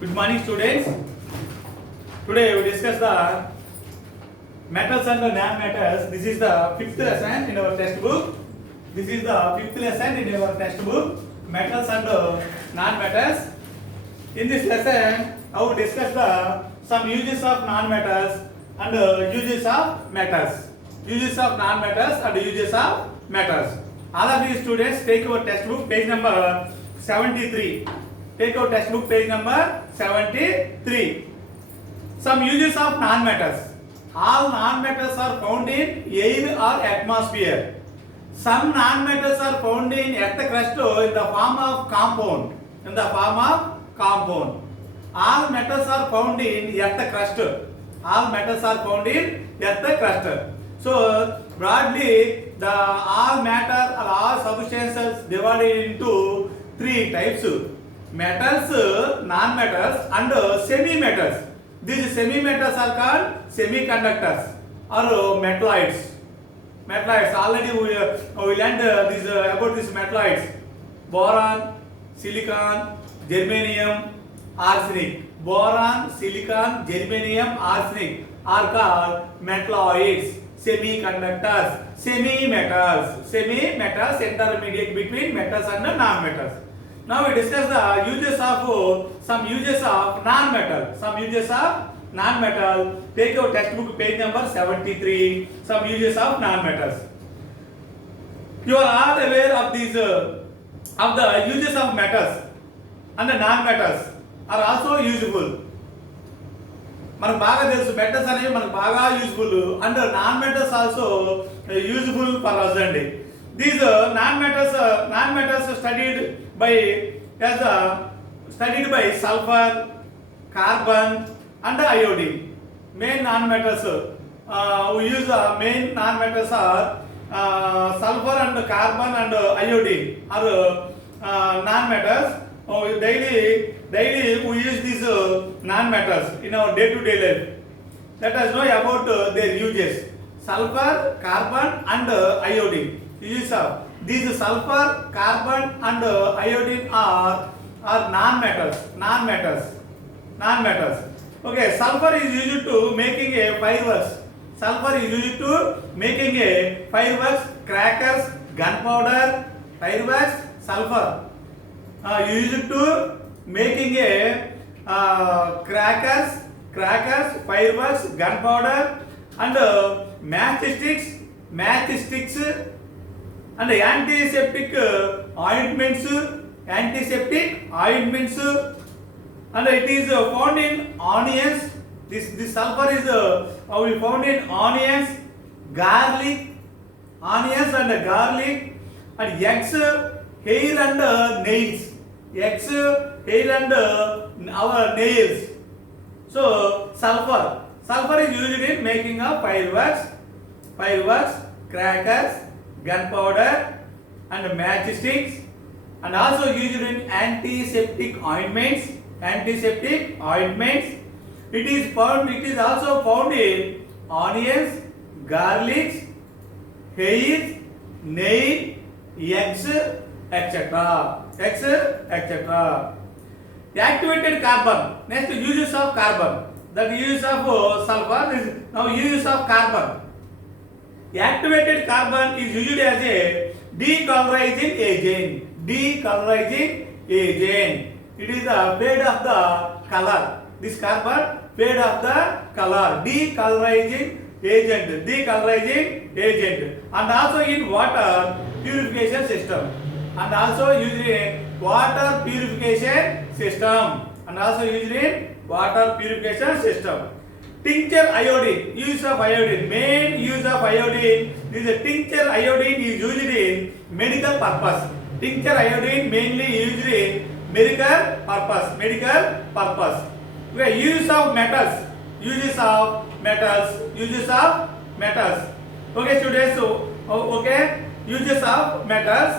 Good morning, students. Today we discuss the metals and the non-metals. This is the fifth lesson in our textbook. This is the fifth lesson in our textbook. Metals and non-metals. In this lesson, I will discuss some uses of non-metals and uses of metals. Uses of non-metals and uses of metals. All of you students take your textbook page number 73. Take out textbook page number 73. Some uses of non-metals. All non-metals are found in air or atmosphere. Some non-metals are found in earth crust in the form of compound. In the form of compound. All metals are found in earth crust. All metals are found in earth crust. So broadly, the all matter or all substances divided into three types: metals, non-metals, and semi-metals. These semi-metals are called semiconductors or metalloids. Metalloids. Already we learned this about these metalloids: boron, silicon, germanium, arsenic. Boron, silicon, germanium, arsenic are called metalloids. Semiconductors, semi-metals. Semi-metals intermediate between metals and non-metals. Now we discuss the uses of some uses of non-metal. Some uses of non-metal. Take your textbook page number 73. Some uses of non-metals. You are all aware of these of the uses of metals and the non-metals are also useful. మనకు బాగా తెలుసు metals అనేవి మనకు బాగా useful and non metals also useful for us అండి. These non metals studied by sulphur, carbon and iodine. Main non metals main non metals are sulfur and carbon and iodine are non-metals. Daily we use these non-metals in our day-to-day life. Let us know about their uses. Sulfur, carbon and iodine. Uses of these sulfur, carbon and iodine are non-metals. Okay, sulfur is used to making a fireworks. Sulfur is used to making a fireworks, crackers, gunpowder, fireworks, sulfur. Used to making a crackers, fireworks, gunpowder, and matchsticks, and antiseptic ointments, and it is found in onions. This sulfur is we found in onions and garlic, and eggs, hair and nails. Eggs, hair and our nails. So sulfur is used in making of fireworks, crackers, gunpowder, and matchsticks, and also used in antiseptic ointments. It is also found in onions, garlics, hair, nail, eggs, etc. Activated carbon. Next, uses of carbon. That use of sulfur is now use of carbon. Activated carbon is used as a decolorizing agent. It is the fade of the color. This carbon fade of the color. Decolorizing agent. And also in water purification system. Tincture iodine. Use of iodine. Main use of iodine is a tincture iodine is used in medical purpose. Tincture iodine mainly used in medical purpose. Okay, uses of metals. Okay, students. So, okay, uses of metals.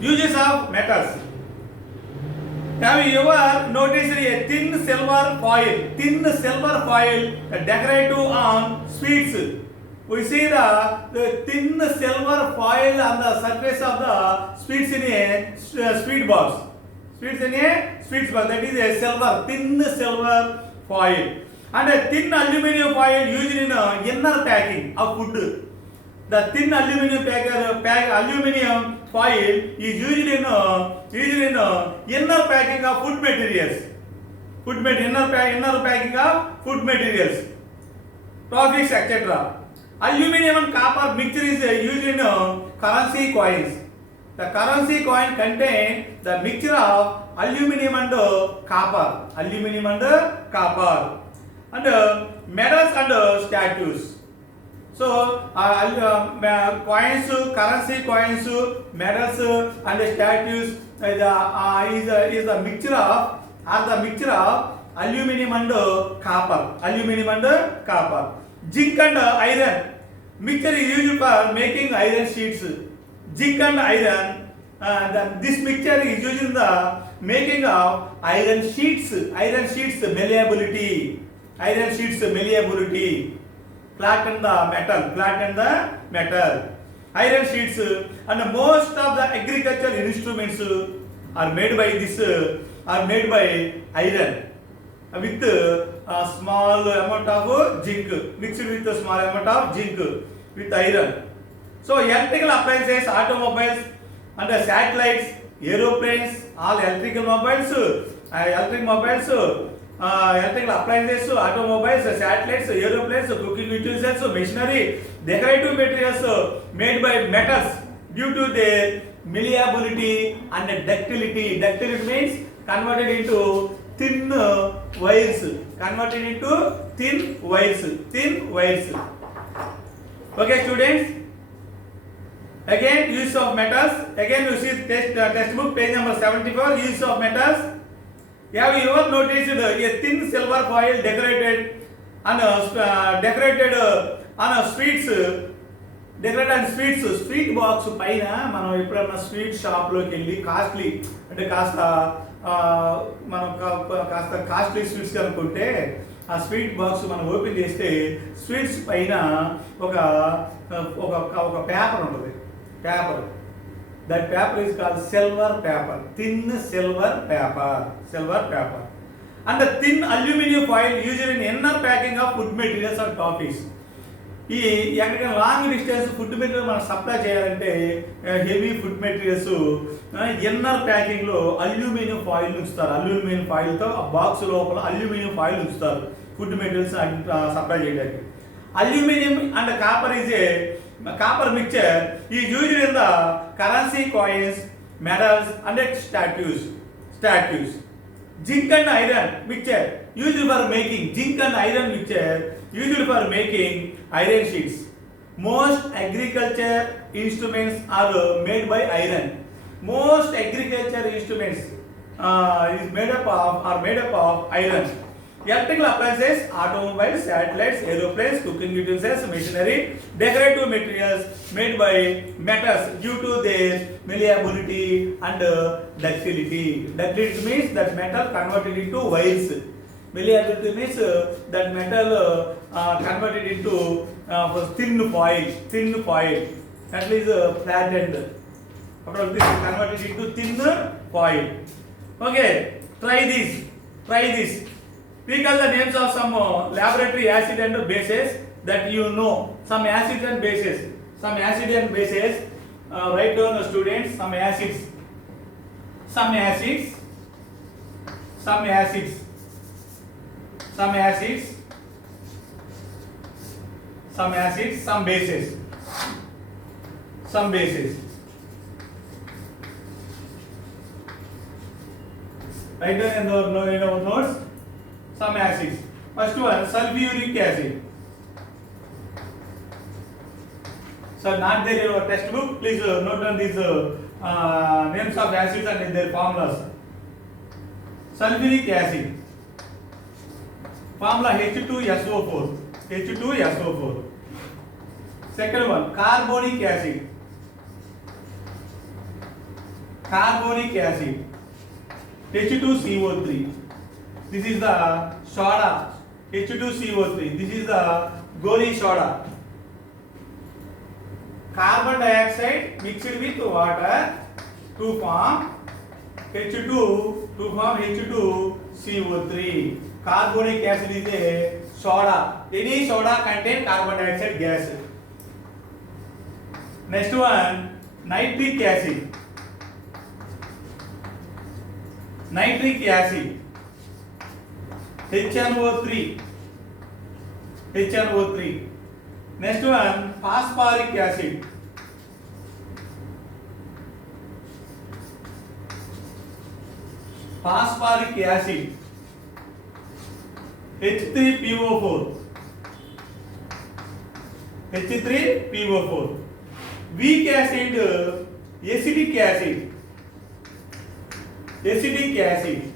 Uses of metals. Have you ever noticed a thin silver foil decorative on sweets? we see the thin silver foil on the surface of the sweets in a sweet box. Sweets in a sweet box, that is a silver, thin silver foil. And a thin aluminum foil used in inner packing of food. The thin aluminum aluminum foil is used in inner packing of food materials. Inner packing of food materials, topics, etc. Aluminum and copper mixture is used in currency coins. The currency coin contain the mixture of aluminum and copper. And medals and statues. So coins, currency coins, medals and statues is the mixture of aluminum and copper. Zinc and iron mixture is used for making iron sheets. Zinc and iron, this mixture is used in the making of iron sheets malleability. Flatten the metal. Iron sheets and most of the agricultural instruments are made by iron with a small amount of zinc, mixed with a small amount of zinc with iron. So electrical appliances, automobiles and satellites, aeroplanes, all electrical appliances, automobiles, satellites, aeroplanes, cooking utensils, machinery, decorative materials made by metals due to their malleability and ductility. Ductility means converted into thin wires. Okay, students. Again, use of metals. Again, you see textbook page number 74. Use of metals. Have you ever noticed a thin silver foil decorated on sweets? Sweet box పైన మనం ఎప్పుడన్నా sweet shop లోకి వెళ్ళి costly అంటే మనం కాస్త costly sweets కనుక్కుంటే ఆ స్వీట్ బాక్స్ మనం ఓపెన్ చేస్తే స్వీట్స్ పైన ఒక పేపర్ ఉంటుంది. That paper is called silver paper, thin silver paper. And the thin aluminum foil used in inner packing of food materials or toffees. ఈ ఎక్కడికైనా లాంగ్ డిస్టెన్స్ ఫుడ్ మెటీరియల్ మనం supply చేయాలంటే heavy food materials inner ప్యాకింగ్లో aluminium foil ఉంచుతారు. Aluminium ఫాయిల్తో ఆ box లోపల aluminium foil ఉంచుతారు ఫుడ్ మెటీరియల్స్ సప్లై చేయడానికి. Aluminium and copper mixture is used in the currency coins, medals and statues. Zinc and iron mixture used for making iron sheets. Most agriculture instruments are made by iron. Most agriculture instruments are made up of iron. Electrical appliances, automobiles, satellites, aeroplanes, cooking utensils, machinery, decorative materials made by metals due to their malleability and ductility. Ductility means that metal converted into wires. Malleability means that metal converted into thin foil. That is flattened. After this converted into thin foil. Okay, try this. Recall the names of some laboratory acid and bases that you know. Some acids and bases. Write down, students, some acids, some bases. Write down in our notes. Some acids. First one, sulfuric acid. So not there in your textbook. Please note down these names of acids and their formulas. Sulfuric acid. Formula H2SO4. Second one, carbonic acid. H2CO3. This is the soda, H2CO3. This is the Goli soda. carbon dioxide mixed with water to form H2 to form H2CO3. Carbonic acid is a soda. Any soda contain carbon dioxide gas. Next one, nitric acid. Nitric acid, HNO3. HNO3. Next one, phosphoric acid. Phosphoric acid, H3PO4. H3PO4. Weak acid, acetic acid. Acetic acid,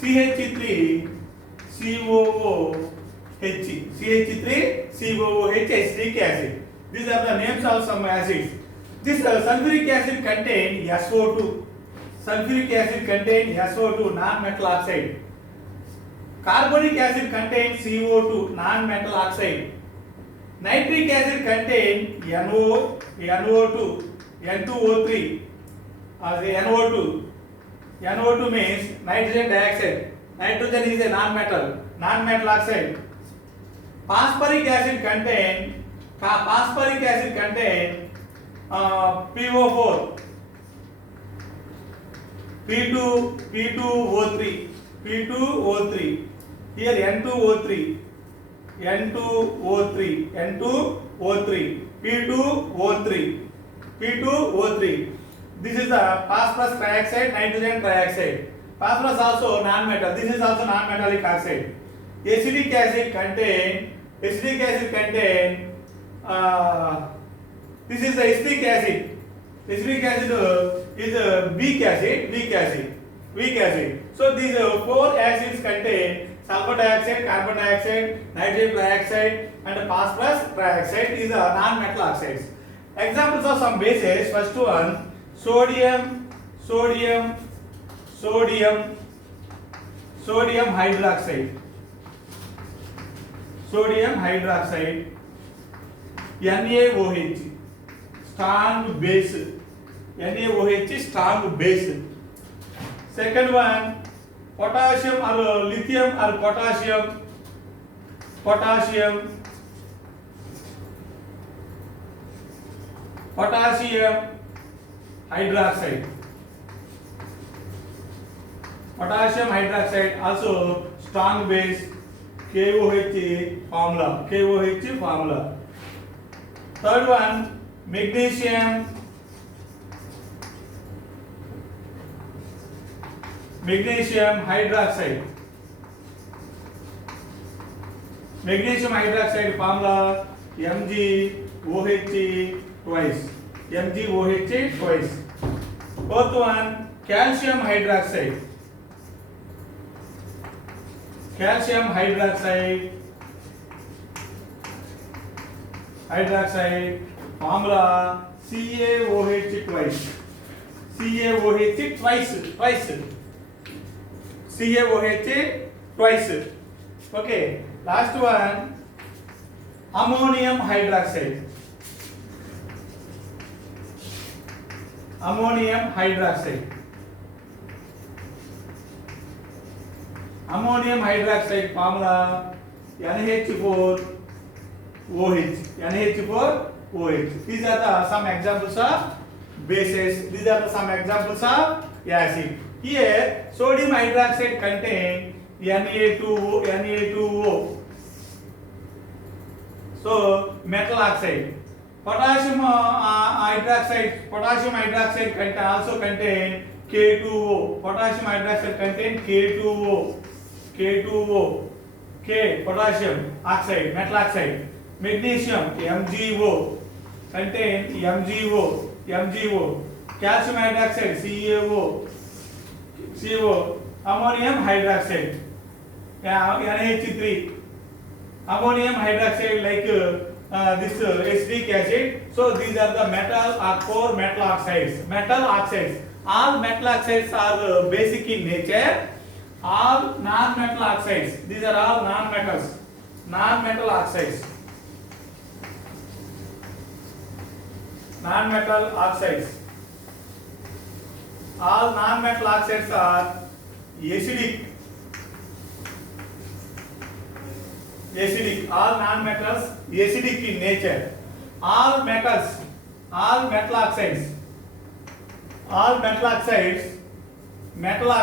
CH3COOH. CH3COOH acetic acid. These are the names of some acids. This sulfuric acid contain SO2. Sulfuric acid contain SO2, non-metal oxide. Carbonic acid contains CO2, non-metal oxide. Nitric acid contain NO2, N2O3. As a NO2. NO2 means nitrogen dioxide. Nitrogen is a non-metal oxide. Phosphoric acid contain PO4. P2O3. Here N2O3. P2O3. This is the phosphorus trioxide, nitrogen trioxide. Phosphorus also non-metal. This is also non-metallic oxide. Acetic acid contain. This is the acetic acid. Acetic acid is a weak acid. So these four acids contain sulfur dioxide, carbon dioxide, nitrogen trioxide, and phosphorus trioxide. These are non-metal oxides. Examples of some bases. First one, sodium hydroxide. NaOH, strong base. Second one, potassium or lithium or potassium hydroxide. Potassium hydroxide also strong base, KOH formula. Third one, magnesium hydroxide. Magnesium hydroxide formula MgOH twice. Fourth one, calcium hydroxide formula CaOH twice. Okay, last one, ammonium hydroxide. Ammonium hydroxide formula NH4OH. These are some examples of bases. These are some examples of acid. Here sodium hydroxide contain Na2O. So metal oxide. Potassium hydroxide contain K2O. Potassium hydroxide contain K2O. K, potassium oxide, metal oxide. Magnesium MgO contain MgO. Calcium hydroxide CaO. Ammonium hydroxide NH3. Ammonium hydroxide like this acetic acid. So these are the metal or core metal oxides. All metal oxides are basic in nature. All non-metal oxides. These are all non-metal oxides. non-metal oxides. All non-metal oxides are acidic. All non-metals acidic in nature. All metal oxides, metal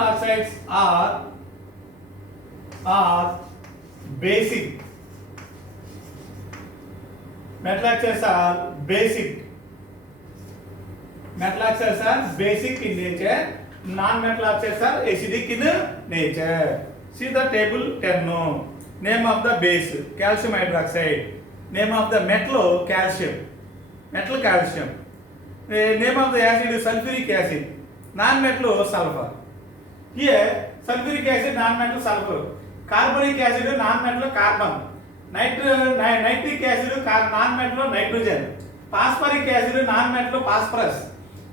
oxides are basic. Metal oxides are basic. Metal oxides are basic in nature. Non-metal oxides are acidic in nature. See the table 10. Name of the base calcium hydroxide. Name of the metal calcium. Name of the acid sulfuric acid. Non-metal sulfur. Here sulfuric acid non-metal sulfur. Carbonic acid non-metal carbon. Nitric acid non-metal nitrogen. Phosphoric acid non-metal phosphorus.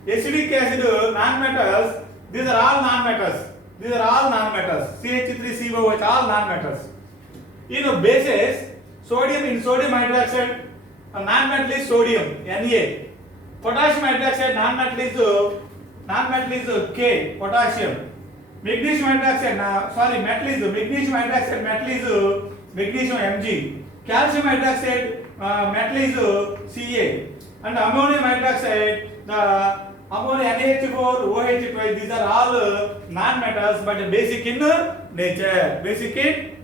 Acidic acid non-metals. These are all non-metals. CH3COOH all non-metals. In bases, sodium in sodium hydroxide non-metal is sodium Na. Potassium hydroxide non-metal is K, potassium. Magnesium hydroxide magnesium hydroxide metal is magnesium Mg. Calcium hydroxide metal is Ca. And ammonium hydroxide the ammonia NH4 OH. These are all non-metals but basic in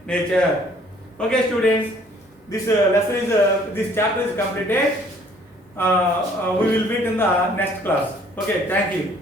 nature. Okay students, this lesson is this chapter is completed. We will meet in the next class. Okay, thank you.